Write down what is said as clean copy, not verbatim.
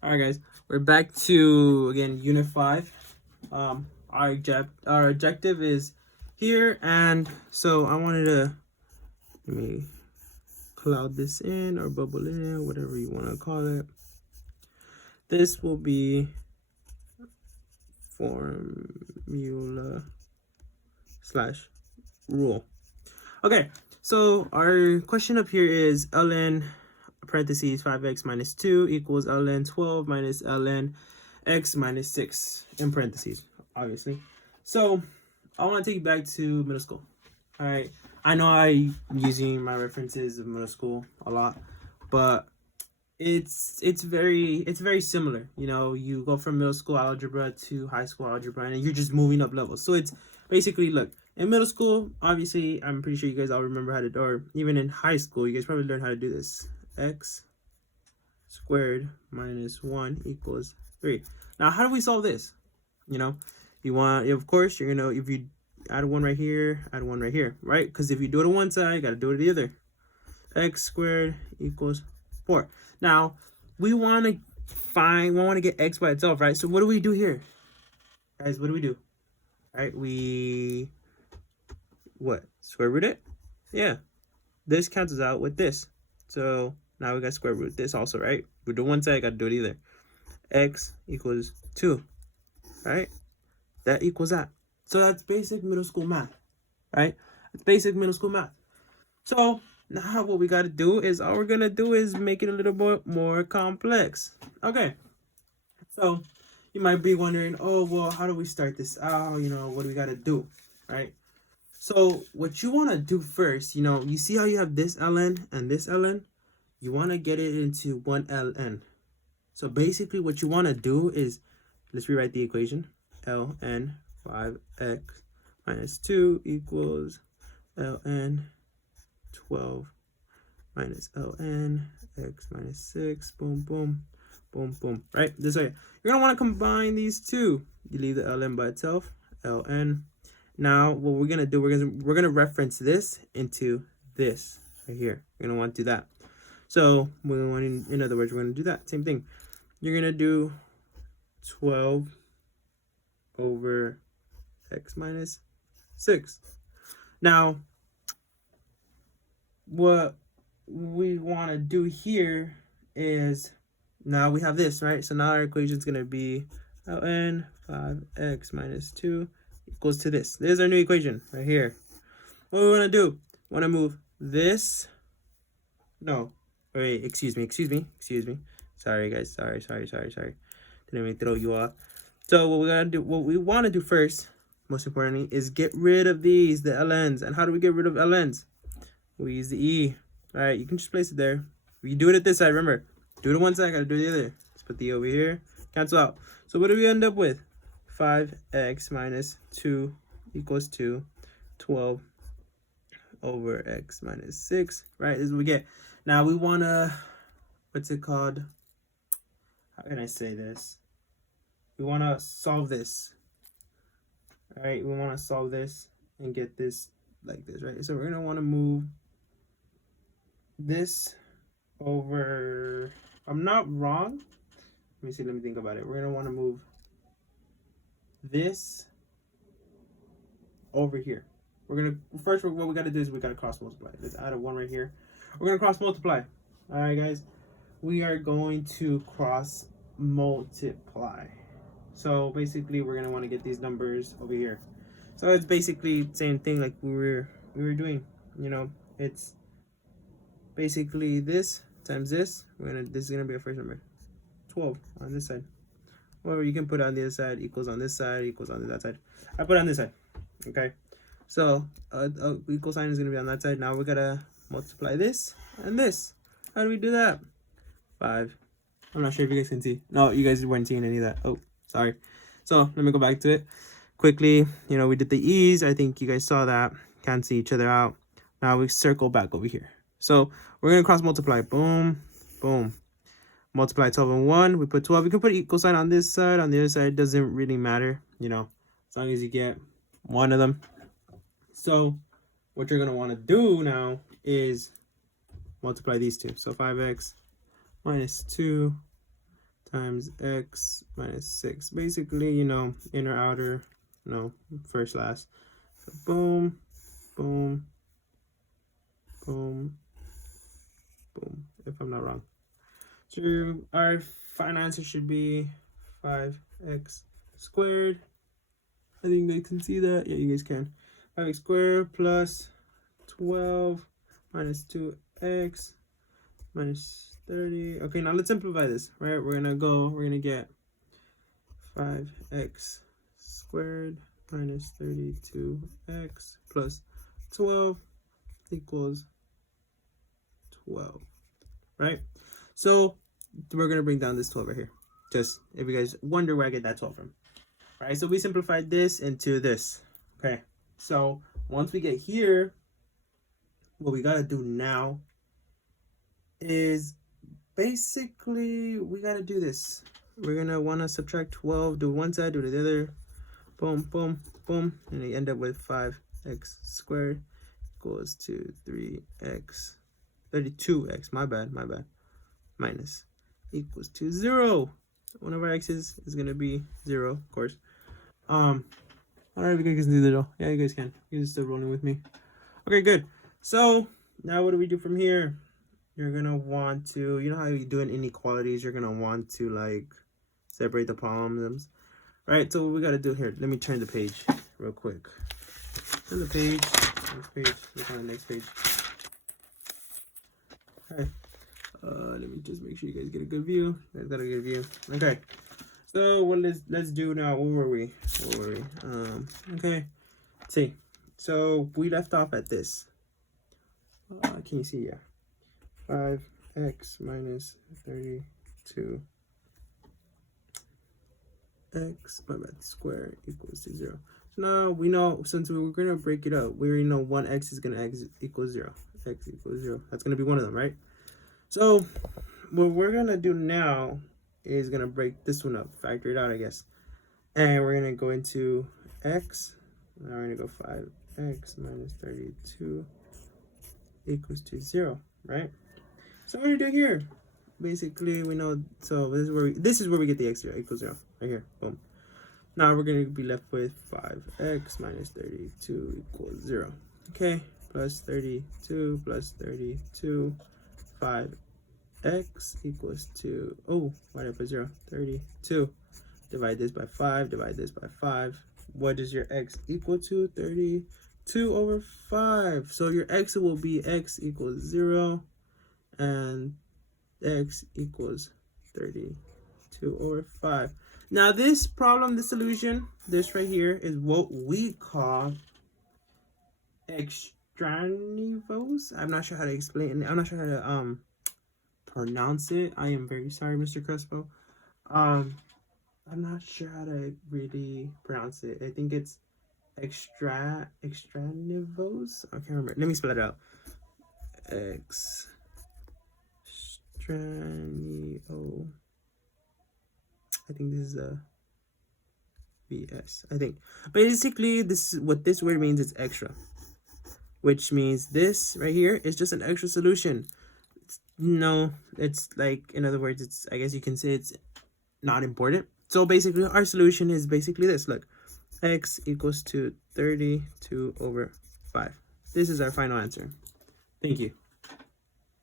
All right, guys, we're back to again Unit 5. Our objective is here, and so I wanted to let me cloud this in or bubble it in, whatever you want to call it. This will be formula slash rule. Okay, so our question up here is ln parentheses 5x minus 2 equals ln 12 minus ln x minus 6 in parentheses, obviously. So I want to take you back to middle school. All right, I know I'm using my references of middle school a lot, but it's very similar. You know, you go from middle school algebra to high school algebra, and you're just moving up levels. So it's basically, look, in middle school, obviously, I'm pretty sure you guys all remember how to, or even in high school, you guys probably learned how to do this. X squared minus 1 equals 3. Now, how do we solve this? You know, you want, of course, you're gonna, if you add 1 right here, add 1 right here, right? Because if you do it on one side, you gotta do it to the other. X squared equals 4. Now, we want to get x by itself, right? So what do we do here? Guys, what do we do? Right? We, what? Square root it? Yeah. This cancels out with this. So now we got square root this also, right? We do one side, got to do it either. X equals 2, right? That equals that. So that's basic middle school math, right? It's basic middle school math. So now what we got to do is, all we're going to do is make it a little bit more complex. Okay. So you might be wondering, oh, well, how do we start this out? You know, what do we got to do, right? So what you want to do first, you know, you see how you have this ln and this ln? You want to get it into one ln. So basically what you want to do is, let's rewrite the equation. ln 5x minus 2 equals ln 12 minus ln x minus 6. Boom, boom, boom, boom. Right? This way. You're going to want to combine these two. You leave the ln by itself. ln. Now, what we're going to do, we're going to reference this into this right here. We're going to want to do that. So, we're going to, in other words, we're going to do that. Same thing. You're going to do 12 over x minus 6. Now, what we want to do here is, now we have this, right? So now our equation is going to be ln 5x minus 2 equals to this. There's our new equation right here. What we want to do, we want to move this. No, wait, excuse me. Sorry, guys. Sorry. Didn't mean to throw you off. So what we gotta do, what we want to do first, most importantly, is get rid of these, the ln's. And how do we get rid of ln's? We use the e. All right, you can just place it there. If you do it at this side, remember, do it on one side, gotta do it the other. Let's put the e over here, cancel out. So what do we end up with? 5x minus 2 equals to 12 over x minus 6, right? This is what we get. Now we want to, what's it called? How can I say this? We want to solve this. All right, we want to solve this and get this like this, right? So we're going to want to move this over, I'm not wrong. Let me think about it. We're going to want to move this over here. We're going to, first, what we got to do is we got to cross multiply. Let's add a 1 right here. We're going to cross multiply. All right, guys. We are going to cross multiply. So basically, we're going to want to get these numbers over here. So it's basically the same thing like we were doing. You know, it's basically this times this. This is going to be our first number. 12 on this side. Or you can put on the other side, equals on this side, equals on that side. I put on this side. Okay. So equal sign is going to be on that side. Now we're going to multiply this and this. How do we do that? 5. I'm not sure if you guys can see. No, you guys weren't seeing any of that. Oh, sorry. So let me go back to it quickly. You know, we did the e's. I think you guys saw that. Cancel each other out. Now we circle back over here. So we're going to cross multiply. Boom, boom. Multiply 12 and 1. We put 12. You can put equal sign on this side. On the other side, it doesn't really matter. You know, as long as you get one of them. So what you're going to want to do now is multiply these two. So 5x minus 2 times x minus 6. Basically, you know, inner, outer, no, first, last. So boom, boom, boom, boom, if I'm not wrong. So our final answer should be 5x squared. I think they can see that. Yeah, you guys can. 5x squared plus 12 minus 2x minus 30. Okay, now let's simplify this, right? We're gonna get 5x squared minus 32x plus 12 equals 12, right? So we're gonna bring down this 12 right here. Just if you guys wonder where I get that 12 from. Right, so we simplified this into this. Okay, so once we get here, what we gotta do now is basically we gotta do this. We're gonna wanna subtract 12, do one side, do the other, boom, boom, boom, and you end up with 5x squared equals to 32x, my bad, minus equals to 0. One of our x's is gonna be 0, of course. I don't know if you guys can do that though. Yeah, you guys can. You guys are still rolling with me. Okay, good. So now what do we do from here? You're gonna want to, you know how you do in inequalities, you're gonna want to like separate the problems. Right, so what we gotta do here, let me turn the page real quick. Turn the page, next page, look on the next page. Okay. Let me just make sure you guys get a good view. You guys got a good view. Okay. So what let's do now. Where were we? Okay. See. So we left off at this. Can you see? Yeah. 5x minus 32 x square equals to 0. So now we know, since we were gonna break it up, we already know one x is gonna equal 0. X equals 0. That's gonna be one of them, right? So what we're gonna do now is gonna break this one up, factor it out, I guess, and we're gonna go into x. Now we're gonna go 5x minus 32 equals to 0, right? So what do we do here? Basically, we know, so this is where we get the x 0 equals 0, right here, boom. Now we're gonna be left with 5x minus 32 equals 0. Okay, plus 32 plus 32, 5x equals to, oh, why did I put 0? 32. Divide this by 5, divide this by 5. What is your x equal to? 32 over 5. So your x will be x equals 0 and x equals 32 over 5. Now this problem, this solution, this right here is what we call extraneous. I'm not sure how to explain it. I'm not sure how to pronounce it. I am very sorry, Mr. Crespo. I'm not sure how to really pronounce it. I think it's extraneous. I can't remember. Let me spell it out. Extraneo. I think this is a BS. I think basically this is what this word means. It's extra, which means this right here is just an extra solution. No, it's like, in other words, it's, I guess you can say it's not important. So basically our solution is basically this. Look, x equals to 32 over 5. This is our final answer. Thank you.